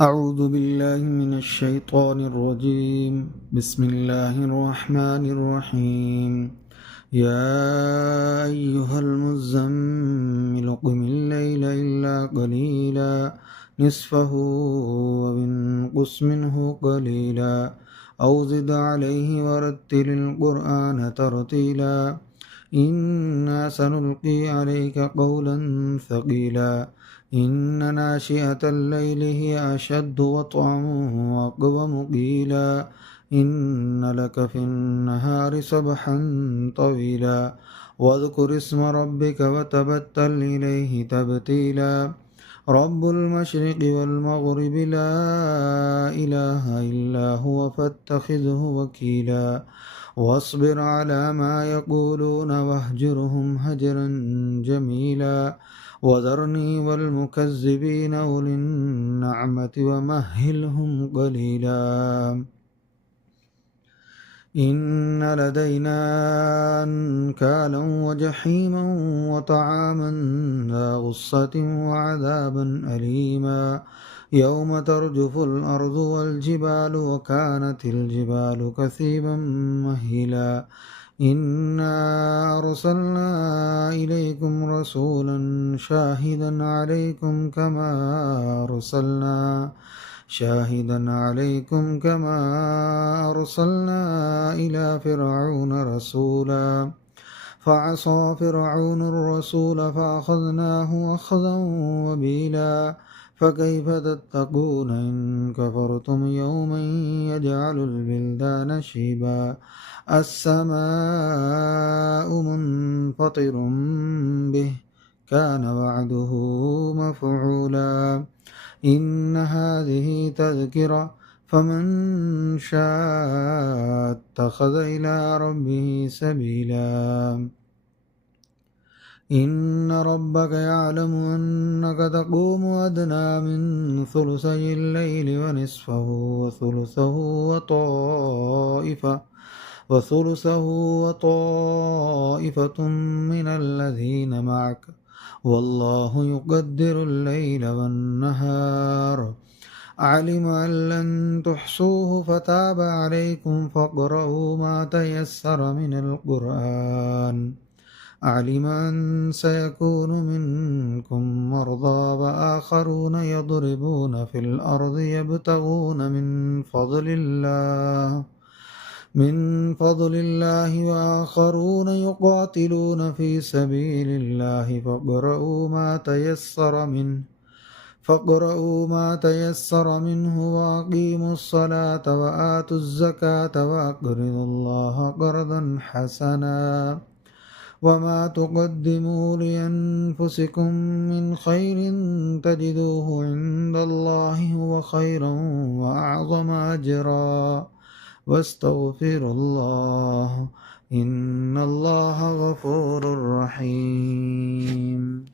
أعوذ بالله من الشيطان الرجيم. بسم الله الرحمن الرحيم. يا أيها المزمل قم الليل إلا قليلا نصفه وانقص منه قليلا أو زد عليه ورتل القرآن ترتيلا إنا سنلقي عليك قولا ثقيلا إن ناشئة الليل هي أشد وطئا وأقوم قيلا إن لك في النهار سبحا طويلا واذكر اسم ربك وتبتل إليه تبتيلا رب المشرق والمغرب لا إله إلا هو فاتخذه وكيلا واصبر على ما يقولون واهجرهم هجرا جميلا وذرني والمكذبين أولي النعمة ومهلهم قليلا إن لدينا أنكالا وجحيما وطعاما ذا غصة وعذابا أليما يوم ترجف الأرض والجبال وكانت الجبال كثيبا مهيلا إنا أرسلنا إليكم رسولا شاهدا عليكم كما أرسلنا إلى فرعون رسولا فعصى فرعون الرسول فأخذناه أخذا وبيلا فكيف تتقون إن كفرتم يوما يجعل البلدان شيبا السماء منفطر به كان وعده مفعولا إن هذه تذكرة فمن شاء اتخذ إلى ربه سبيلا إن ربك يعلم أنك تقوم أدنى من ثلثي الليل ونصفه وطائفة من الذين معك والله يقدر الليل والنهار علم أن لن تحصوه فتاب عليكم فاقرؤوا ما تيسر من القرآن علم أن سيكون منكم مرضى وآخرون يضربون في الأرض يبتغون من فضل الله وآخرون يقاتلون في سبيل الله فاقرؤوا ما تيسر منه وأقيموا الصلاة وآتوا الزكاة وأقرضوا الله قرضا حسنا وما تقدموا لأنفسكم من خير تجدوه عند الله هو خيرا وأعظم أجرا واستغفروا الله إن الله غفور رحيم.